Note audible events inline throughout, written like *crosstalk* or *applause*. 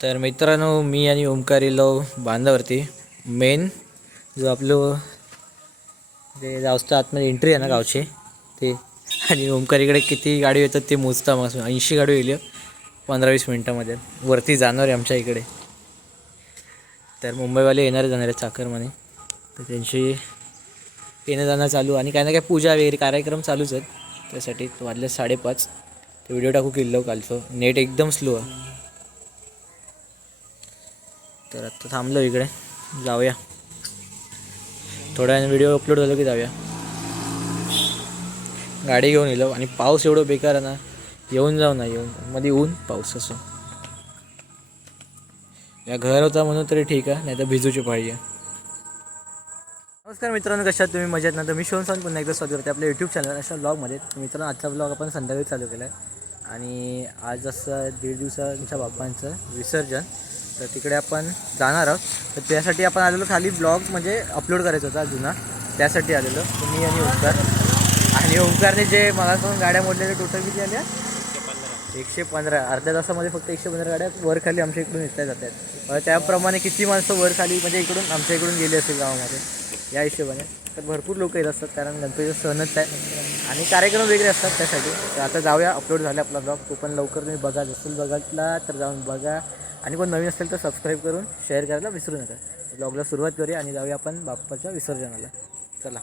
तर मित्रांनो मी आणि ओमकार इलो बांधावरती मेन जो आपलं ते जास्त आतमध्ये एंट्री आहे ना गावची ते आणि ओमकारीकडे किती गाडी येतात ते मोजता मग ऐंशी गाडी येईल पंधरा वीस मिनटामध्ये. वरती जाणार आहे आमच्या इकडे. तर मुंबईवाले येणार जाणार आहे चाकरमाने. तर त्यांची येणं जाणं चालू आणि काही ना काही पूजा वगैरे कार्यक्रम चालूच आहेत. त्यासाठी वाजले साडेपाच. ते व्हिडिओ टाकू किल्लो कालचं. नेट एकदम स्लो आहे. तर आत्ता थांबलो इकडे. जाऊया. थोड्या वेळाने व्हिडिओ अपलोड झालो की जाऊया. गाडी घेऊन येलो आणि पाऊस एवढं बेकार आहे ना येऊन जाऊ ना येऊन. मध्ये ऊन पाऊस असं. या घर होता म्हणून तरी ठीक आहे नाही तर भिजूची पाहिजे नमस्कार मित्रांनो कशात तुम्ही मजेत ना? तर मी शोन सांग पुन्हा एकदा स्वागत करते आपल्या यूट्यूब चॅनल अशा ब्लॉगमध्ये मित्रांनो आजचा ब्लॉग आपण संध्याकाळी चालू केला आहे आणि आज असं दीड दिवसांच्या बाप्पांचं विसर्जन. तर तिकडे आपण जाणार आहोत. तर त्यासाठी आपण आलेलो खाली ब्लॉग म्हणजे अपलोड करायचा होता जुना. त्यासाठी आलेलो. मी आणि ओंकार. आणि ओंकारने जे मला गाड्या मोडलेल्या टोटल किती आल्या? एकशे पंधरा. अर्ध्या तासामध्ये फक्त एकशे पंधरा गाड्या वर खाली आमच्या इकडून येतल्या जातात. आहेत त्याप्रमाणे किती माणसं वर खाली म्हणजे इकडून आमच्या इकडून गेली असेल गावामध्ये? या हिशोबाने. तर भरपूर लोक येत असतात कारण गणपतीचा सणच आहे. आणि कार्यक्रम वेगळे असतात त्यासाठी. तर आता जाऊया. अपलोड झाले आपला ब्लॉग तो पण लवकर तुम्ही बघा. जसं बघितला तर जाऊन बघा. आणि कोण नवीन असेल तर सबस्क्राईब करून शेअर करायला विसरू नका. ब्लॉगला सुरुवात करूया आणि जाऊया आपण बाप्पाच्या विसर्जनाला. चला.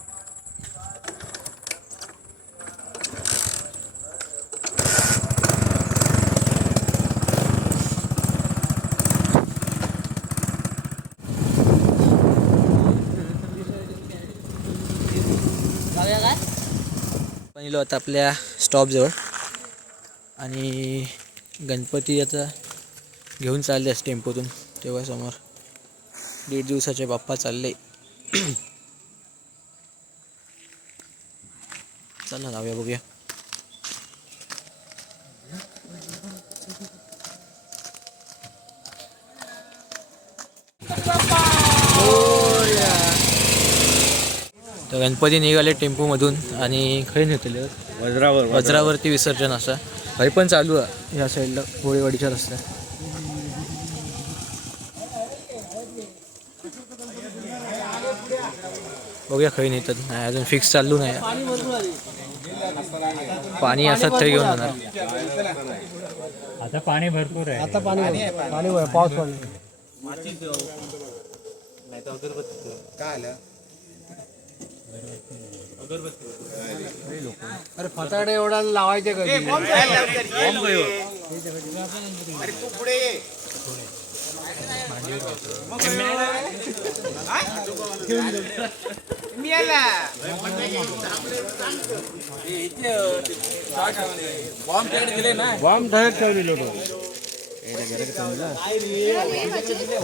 पण इलो आता आपल्या स्टॉपजवळ आणि गणपती आता घेऊन चालले असते टेम्पोतून. तेव्हा समोर दीड दिवसाचे बाप्पा चालले. चला जाऊया बघूया. तर गणपती निघाले टेम्पोमधून आणि खरी नेतले. वज्रावर वज्रावरती विसर्जन असं. काही पण चालू आहे ह्या साईडला होळीवाडीच्या रस्त्यात. बघूया खरी नेतात नाही अजून फिक्स चालू नाही. पाणी असं ते घेऊन जाणार. आता पाणी भरपूर आहे. आता पाणी पाणी पाऊस पाणी अरे फटाकडे एवढा लावायचे कधी? बॉम्ब डायरेक्ट ठेवलेलो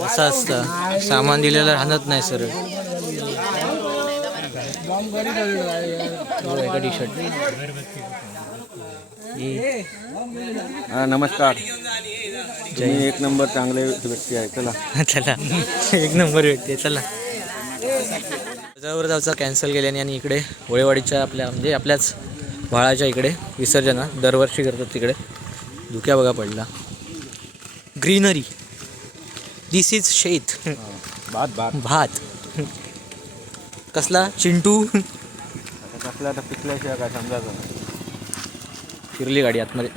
असं असतं. सामान दिलेलं राहत नाही सर. टी शर्ट हा नमस्कार. तुम्ही एक नंबर चांगले व्यक्ती आहे. चला. चला. एक नंबर व्यक्ती आहे, चला. त्याच्यावर जायचा कॅन्सल केल्याने आणि इकडे होळेवाडीच्या आपल्या म्हणजे आपल्याच भाळाच्या इकडे विसर्जना दरवर्षी करतात तिकडे. धुक्या बघा पडला. ग्रीनरी. दिस इज शेत भात भात. भात. कसला? चिंटू? कसलं? आता पिकल्याशिवाय काय नाही. फिरली गाडी आतमध्ये.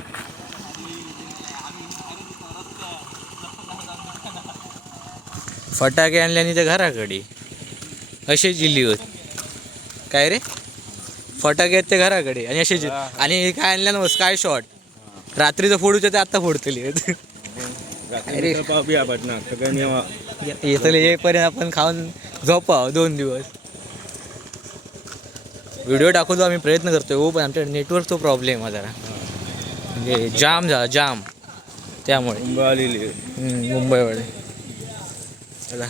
फटाके आणल्याने ते घराकडे. असे जिल्ली होत. काय रे? फटाके आहेत ते घराकडे आणि असे आणि काय आणल्यानं बस काय शॉट रात्रीचं फोडूचं ते आत्ता फोडतली. रात्री ना येतले येईपर्यंत आपण खाऊन झोपाव दोन दिवस. व्हिडिओ टाकून आम्ही प्रयत्न करतोय. हो पण आमच्या नेटवर्कचा प्रॉब्लेम आहे जरा. म्हणजे जाम झाला जाम. त्यामुळे. मुंबई आलेली हम्म, मुंबईवाले. चला.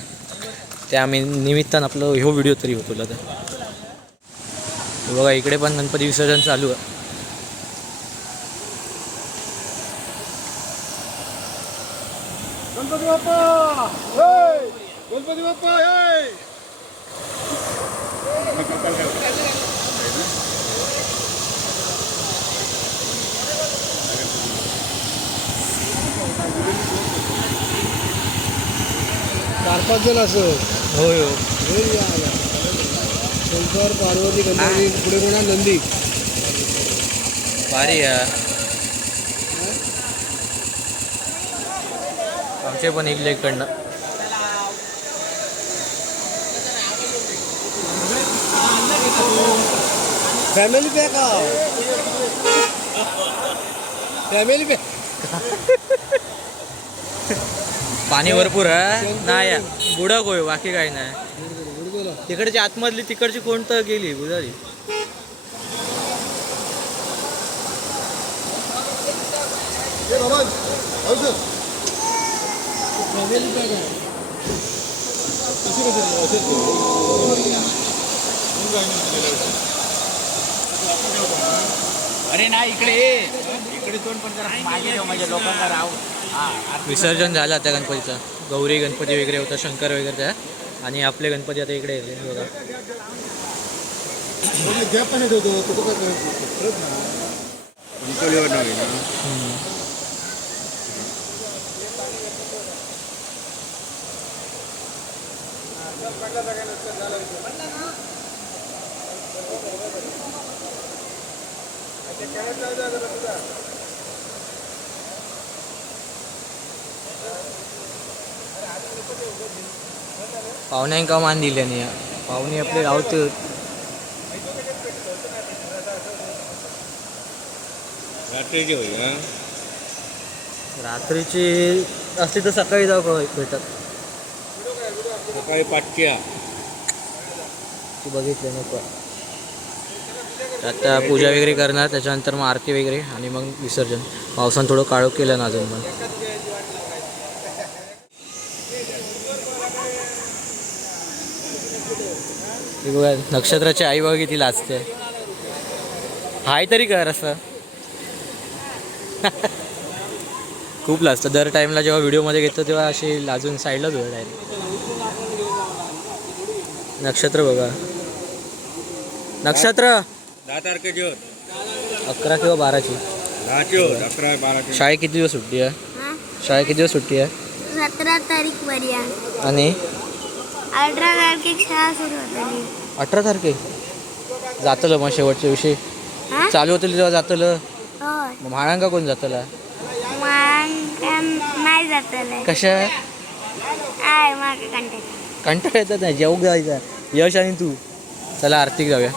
ते आम्ही निमित्तानं आपलं ह्यो व्हिडिओ तरी होतो तर बघा इकडे पण गणपती विसर्जन चालू आहे. गणपती बाप्पा! Ganpati Bappa Thank you. पाच जण असं. होय हो. शंकर पार्वती गणपती पुढे कोणा नंदी. भारी आमचे पण इकडे इकडनं. फॅमिली पॅक फॅमिली पॅक पाणी भरपूर आहे. नाही बुडक होय बाकी काही नाही. तिकडची आतमधली तिकडची कोणतं गेली बुजारी अरे नाही इकडे इकडे तोंड पण जरा माझ्या म्हणजे लोकांना राहू. विसर्जन झालं त्या गणपतीचं. गौरी गणपती वगैरे होता शंकर वगैरे त्या. आणि आपले गणपती आता इकडे येते बघा गॅप पण येत होतो तो काय करायचं कणकवलीवर नव्हे ना पाहुण्यांका मान दिले नाही. पाहुणे आपले रावत रात्रीची होईल हा? रात्रीची असली तर सकाळी जाऊ का भेटत? सकाळी पाचच्या ती बघितले नको. आता पूजा वगैरे करणार त्याच्यानंतर मग आरती वगैरे आणि मग विसर्जन. पावसानं थोडं काळोख केलं ना अजून पण. बघा नक्षत्राची आई बघा किती लाजते हाय तरी कर असं. *laughs* खूप लाजतं. दर टाईमला जेव्हा व्हिडिओमध्ये घेतो तेव्हा अशी लाजून साईडलाच होतं डायरेक्ट नक्षत्र बघा. नक्षत्र! दहा तारखेची होत. अकरा किंवा बाराची. दहाची होत अकरा बाराची. शाळेत किती दिवस सुट्टी आहे? शाळेत किती दिवस सुट्टी आहे? सतरा तारीख आणि? अठरा तारखेक शाळा सुरू होतली अठरा तारखे? जातलं मग शेवटच्या दिवशी. हा? चालू होतं तेव्हा जातलं. होय मग म्हाळांका कोण जातला? नाही जातले कशा? आय मागे कंटे कंटाळा येतात नाही जेवू जायचा. यश आणि तू. चला आरती जाऊया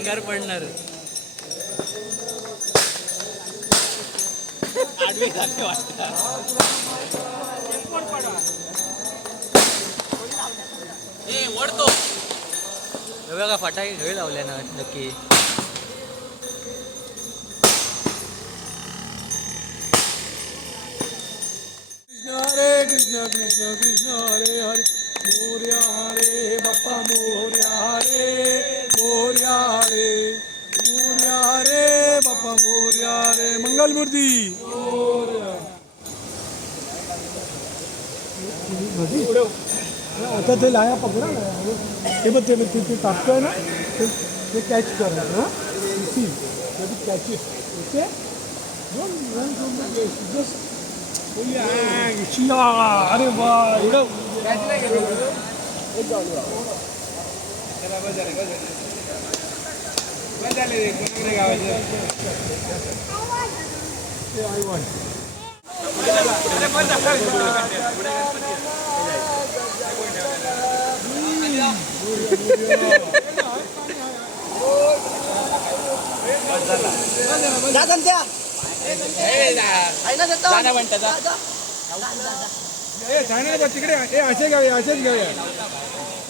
अंगार पडणार. हे बघा फटाके घरी लावले ना नक्की. कृष्ण हरे कृष्ण कृष्ण कृष्ण हरे हरे. मोर्या हरे बाप्पा मोर्या हरे मोर्या हरे मोर्या हरे बाप्पा मोर्या हरे मंगलमूर्ती आता ते लाया पकडा ना. ते बघ ते बघ, ते टाकतोय ना ते ते कॅच कर ना catch okay. Just Yang, Chia, अरे वा एवढं म्हणतात ए असे घ्यावे असेच घ्यावे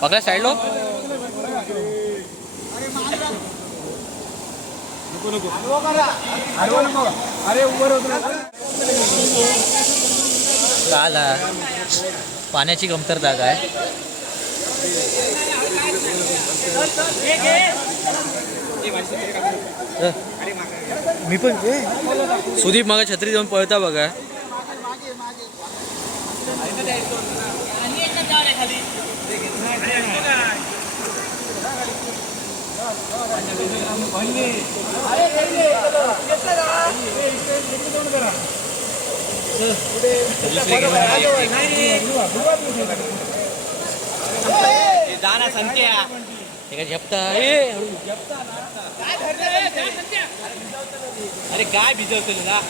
पकडा साईडलो काल पाण्याची कमतरता काय मी पण सुदीप मग छत्री देऊन पळता बघा. हे जाणं संत्या ते काय झपता अरे काय भिजवतो तुला?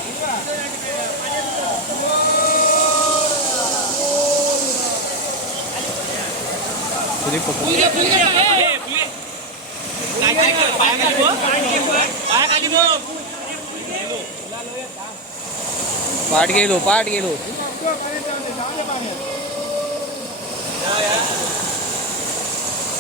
पाठ गेलो पाठ गेलो.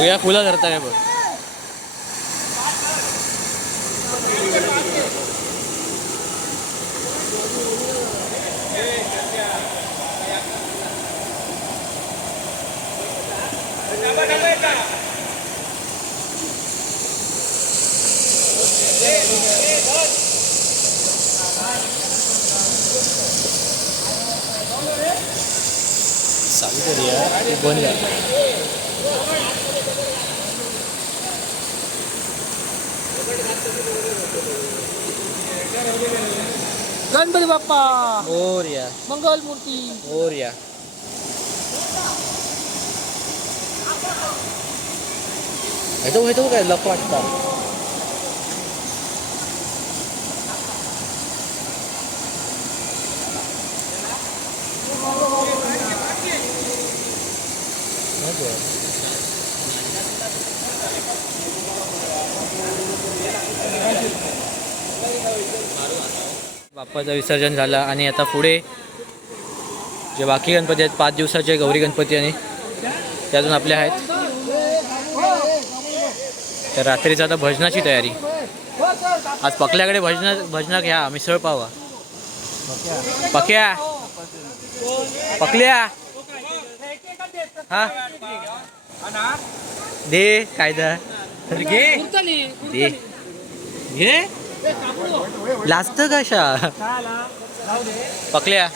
फुल या फुल घे बघूया फुलं धरता गणपती बाप्पा. मोरया मंगल मूर्ती मोरया ह्याचं ह्याचं काय लप बाप्पाचं विसर्जन झालं आणि आता पुढे जे बाकी गणपती आहेत पाच दिवसाचे गौरी गणपती आणि ते अजून आपले आहेत. तर रात्रीचं आता भजनाची तयारी. आज पकल्याकडे भजन भजना घ्या मिसळ पावा. पक्या. पकल्या. हा? दे कायदा. घे दे. घे. लाजतं कशा पकल्या.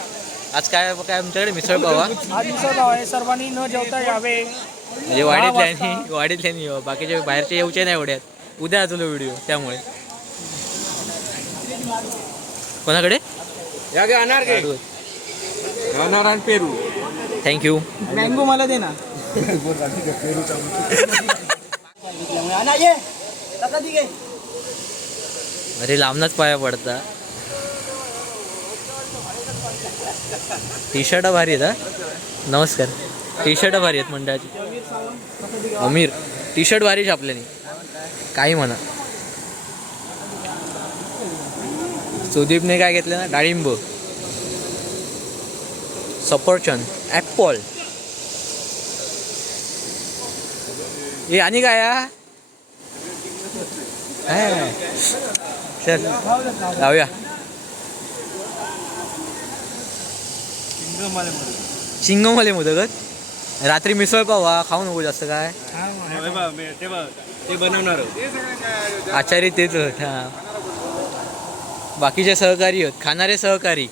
आज काय काय आमच्याकडे मिसळ पावा आज आहे. सर्वांनी न जेवता यावे. म्हणजे वाडीतल्यानी वाडीतल्यानी हो. बाकीचे बाहेरचे येऊचे नाही एवढ्यात. उद्या तुला व्हिडिओ त्यामुळे. कोणाकडे? या गे अनार घे अनार आणि पेरू. थँक्यू मँगो मला दे ना. अरे लांबनाच पाया पडता. टी शर्ट भारी आहेत हा? नमस्कार. टी शर्ट भारी आहेत मंडळाची. अमीर. टी शर्ट भारी छापल्याने काही म्हणा. सुदीपने काय घेतलं ना? डाळिंब. सफरचंद ॲपल. हे आणि काय चल जाऊया. चिंगमवाले मोदकच. रात्री मिसळ पाव हा खाऊ नको जास्त काय. ते बनवणार आचार्य तेच होत हा. बाकीचे सहकारी होत खाणारे सहकारी.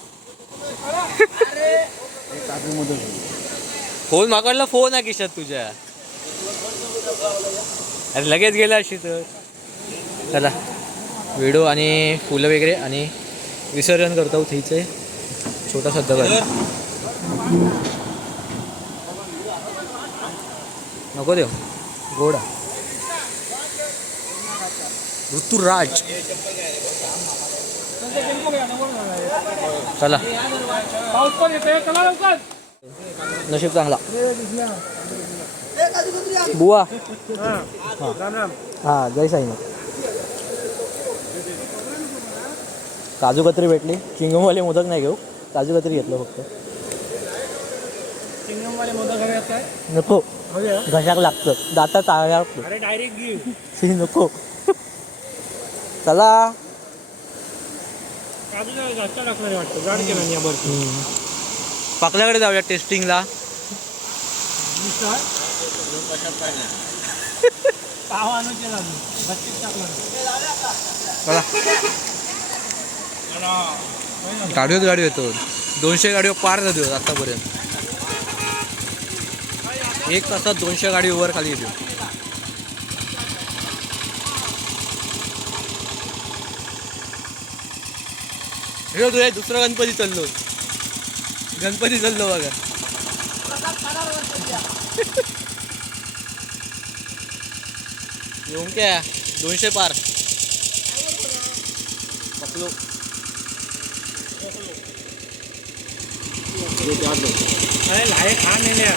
फोन माकडला फोन आहे किशात तुझ्या. अरे लगेच गेला अशी तर. चला व्हिडिओ आणि फुलं वगैरे आणि विसर्जन करतो थिचे छोटासा दगड. नको देऊ. गोडा ऋतुराज. चला. पाऊस पण चला लवकर. नशीब चांगला. बुवा. हा. जय साईनाथ. काजू कत्री भेटली. चिंगमवाले मोदक नाही घेऊ. काजू कत्री घेतलं फक्त. चिंगमवाले मोदक हवे आहेत काय नको. हवे घशाक लागतं. दाता चाळ्या लागतं. अरे डायरेक्ट *laughs* नको. चला. जास्त टाकणार वाटतं. गाड केला नाही यावर पाकल्याकडे जाऊया टेस्टिंगला. पाव आणू केला बत्तीस टाकला चला. गाडीवर गाडी येतो. दोनशे गाडीवर पार जातो आतापर्यंत. एक तासात दोनशे गाडी वर खाली येतो. हे तुझ्या दुसरा गणपती चाललो. गणपती चाललो बघा. *laughs* येऊन क्या दोनशे पार. पकलो. अरे लाये खा नेल्या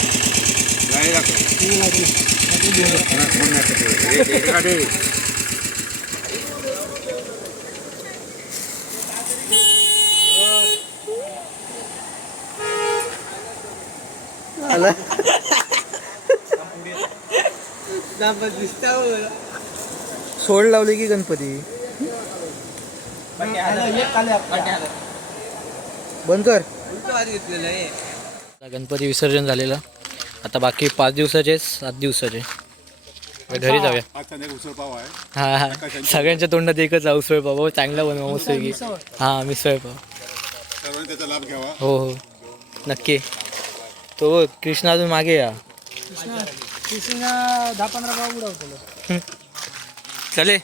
सोड लावली की गणपती? बंद कर. गणपती विसर्जन झालेलं. आता बाकी पाच दिवसाचे सात दिवसाचे. घरी जाऊया. हा हा. सगळ्यांच्या तोंडात एकच आहे उसळ पाव चांगला बनवा मस्त की हा मिसळ पाव सर्वांनी त्याचा लाभ घ्यावा हो हो. नक्की. तो कृष्णा अजून मागे या. दहा पंधरा गाव उडवतो चले